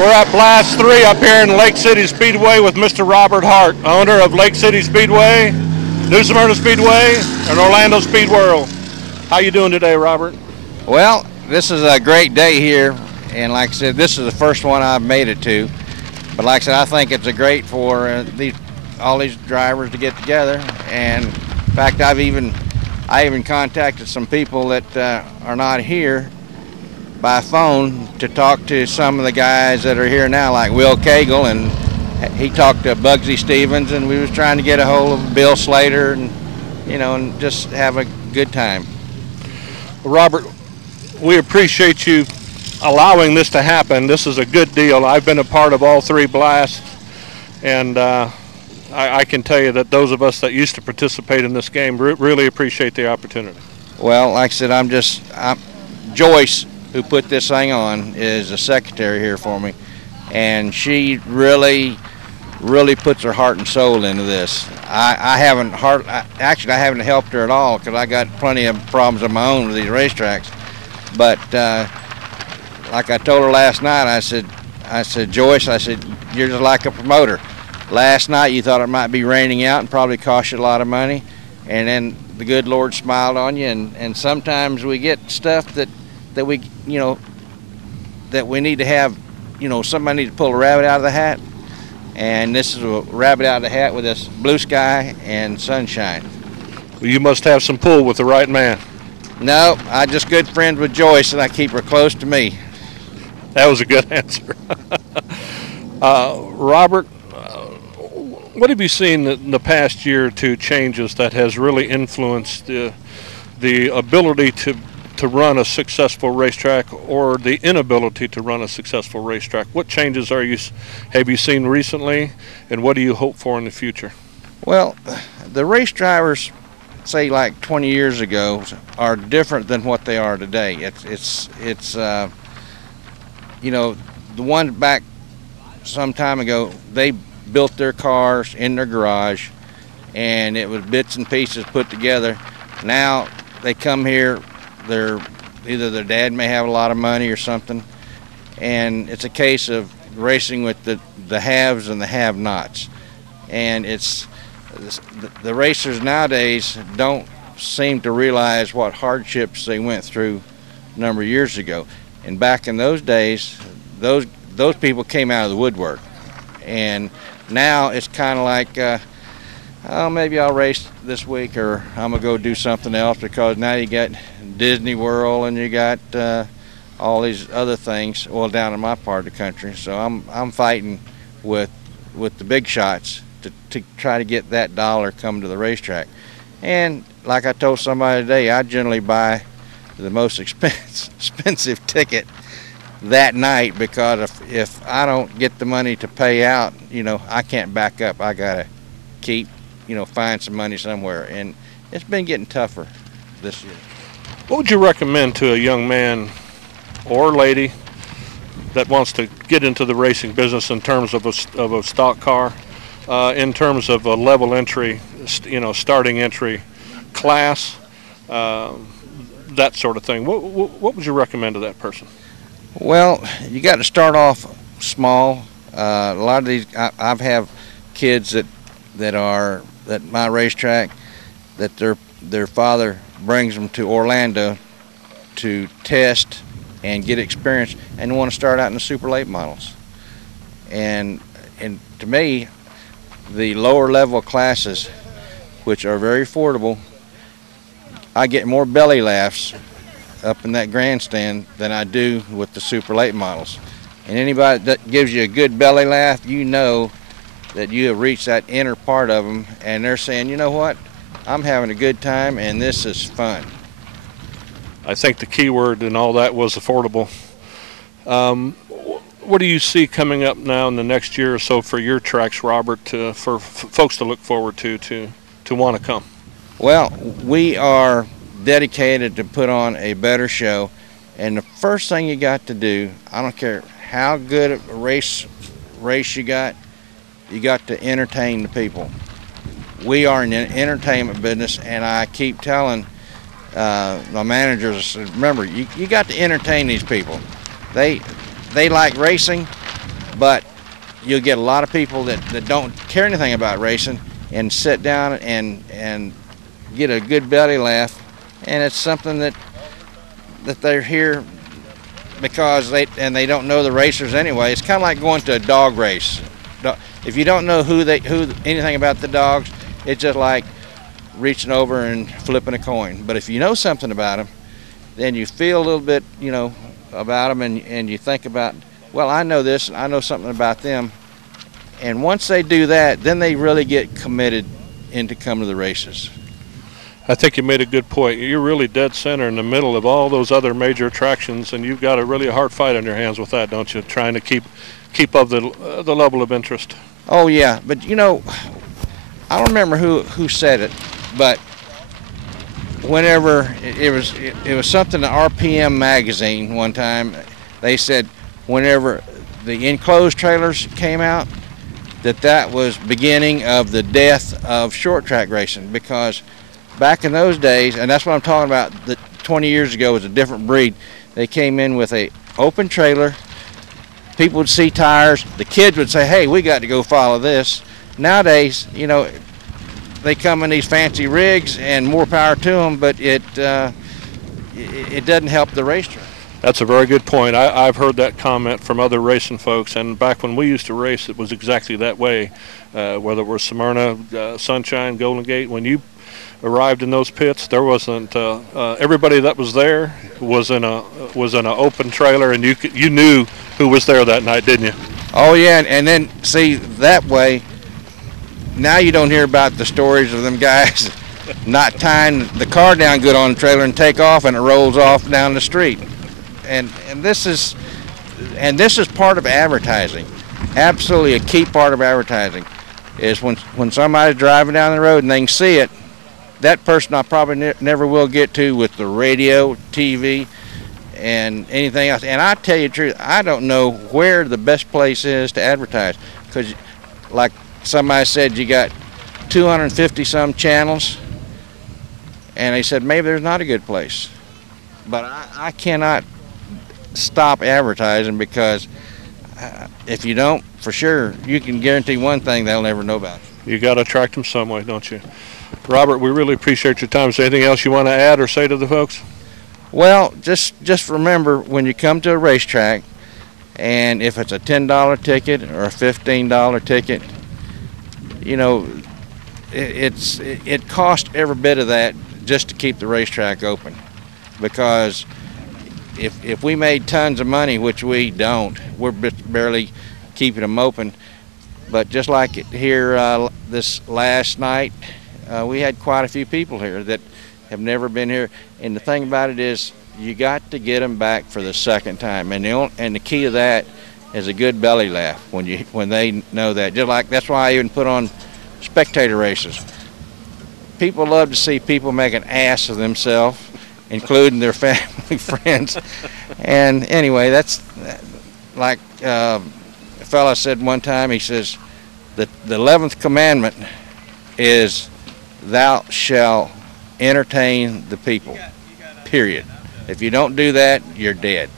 We're at Blast 3 up here in Lake City Speedway with Mr. Robert Hart, owner of Lake City Speedway, New Smyrna Speedway, and Orlando Speed World. How you doing today, Robert? Well, this is a great day here, and like I said, this is the first one I've made it to. But like I said, I think it's a great for all these drivers to get together. And in fact, I even contacted some people that are not here by phone to talk to some of the guys that are here now, like Will Cagle, and he talked to Bugsy Stevens, and we was trying to get a hold of Bill Slater, and and just have a good time. Robert, we appreciate you allowing this to happen. This is a good deal. I've been a part of all three blasts, and I can tell you that those of us that used to participate in this game really appreciate the opportunity. Well, like I said, Joyce, who put this thing on, is a secretary here for me, and she really puts her heart and soul into this. I haven't helped her at all because I got plenty of problems of my own with these racetracks. But like I told her last night, I said, Joyce, I said, you're just like a promoter. Last night you thought it might be raining out and probably cost you a lot of money, and then the good Lord smiled on you, and sometimes we get stuff that we that we need to have, somebody needs to pull a rabbit out of the hat, and this is a rabbit out of the hat with this blue sky and sunshine. Well, you must have some pull with the right man. No, I'm just good friends with Joyce, and I keep her close to me. That was a good answer. Robert, what have you seen in the past year or two changes that has really influenced the ability to run a successful racetrack, or the inability to run a successful racetrack? What changes have you seen recently, and what do you hope for in the future? Well, the race drivers, say like 20 years ago, are different than what they are today. It's the ones back some time ago, they built their cars in their garage, and it was bits and pieces put together. Now they come here, either their dad may have a lot of money or something, and it's a case of racing with the haves and the have-nots. And the racers nowadays don't seem to realize what hardships they went through a number of years ago. And back in those days, those people came out of the woodwork. And now it's kind of like, oh, maybe I'll race this week, or I'm gonna go do something else, because now you got Disney World and you got all these other things, well, down in my part of the country. So I'm fighting with the big shots to try to get that dollar come to the racetrack. And like I told somebody today, I generally buy the most expensive ticket that night, because if I don't get the money to pay out, I can't back up. I gotta keep, find some money somewhere, and it's been getting tougher this year. What would you recommend to a young man or lady that wants to get into the racing business in terms of a stock car, in terms of a level entry, starting entry class, that sort of thing? What would you recommend to that person? Well, you got to start off small. A lot of these, I've have kids that are at my racetrack, that their father brings them to Orlando to test and get experience, and want to start out in the super late models. And to me, the lower level classes, which are very affordable, I get more belly laughs up in that grandstand than I do with the super late models. And anybody that gives you a good belly laugh, that you have reached that inner part of them, and they're saying, you know what, I'm having a good time and this is fun. I think the key word in all that was affordable. What do you see coming up now in the next year or so for your tracks, Robert, for folks to look forward to want to come? Well, we are dedicated to put on a better show, and the first thing you got to do, I don't care how good a race you got to entertain the people. We are in the entertainment business, and I keep telling my managers, remember, you got to entertain these people. They like racing, But you'll get a lot of people that don't care anything about racing and sit down and get a good belly laugh, and it's something that they're here because they don't know the racers anyway. It's kind of like going to a dog race. If you don't know anything about the dogs, it's just like reaching over and flipping a coin. But if you know something about them, then you feel a little bit, about them, and you think about, well, I know this, and I know something about them. And once they do that, then they really get committed into coming to the races. I think you made a good point. You're really dead center in the middle of all those other major attractions, and you've got a really hard fight on your hands with that, don't you? Trying to keep up the level of interest. Oh yeah, but I don't remember who said it, but whenever it was something in RPM magazine one time, they said whenever the enclosed trailers came out, that was beginning of the death of short track racing, because back in those days, and that's what I'm talking about, 20 years ago was a different breed. They came in with a open trailer. People would see tires. The kids would say, hey, we got to go follow this. Nowadays, they come in these fancy rigs, and more power to them, but it doesn't help the racetrack. That's a very good point. I've heard that comment from other racing folks, and back when we used to race, it was exactly that way. Whether it was Smyrna, Sunshine, Golden Gate, when you arrived in those pits, there wasn't everybody that was there was in an open trailer, and you knew who was there that night, didn't you? Oh yeah, and then see that way. Now you don't hear about the stories of them guys not tying the car down good on the trailer and take off, and it rolls off down the street. And this is part of advertising. Absolutely a key part of advertising is when somebody's driving down the road and they can see it. That person I probably never will get to with the radio, TV, and anything else. And I tell you the truth, I don't know where the best place is to advertise, because like somebody said, you got 250 some channels, and they said maybe there's not a good place. But I cannot stop advertising, because if you don't, for sure, you can guarantee one thing: they'll never know about it. You got to attract them some way, don't you? Robert, we really appreciate your time. Is there anything else you want to add or say to the folks? Well, just remember, when you come to a racetrack, and if it's a $10 ticket or a $15 ticket, it costs every bit of that just to keep the racetrack open. Because if we made tons of money, which we don't, we're barely keeping them open. But just like here this last night, we had quite a few people here that have never been here. And the thing about it is, you got to get them back for the second time. And the key to that is a good belly laugh when they know that. Just like that's why I even put on spectator races. People love to see people make an ass of themselves, including their family, friends. And anyway, that's like a fella said one time. He says, the 11th commandment is, thou shalt entertain the people, period. If you don't do that, you're dead.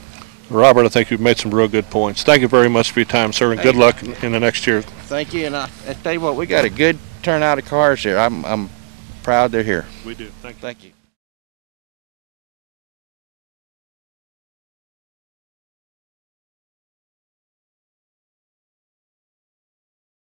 Robert, I think you've made some real good points. Thank you very much for your time, sir, and good luck in the next year. Thank you, and I tell you what, we got a good turnout of cars here. I'm proud they're here. We do. Thank you. Thank you.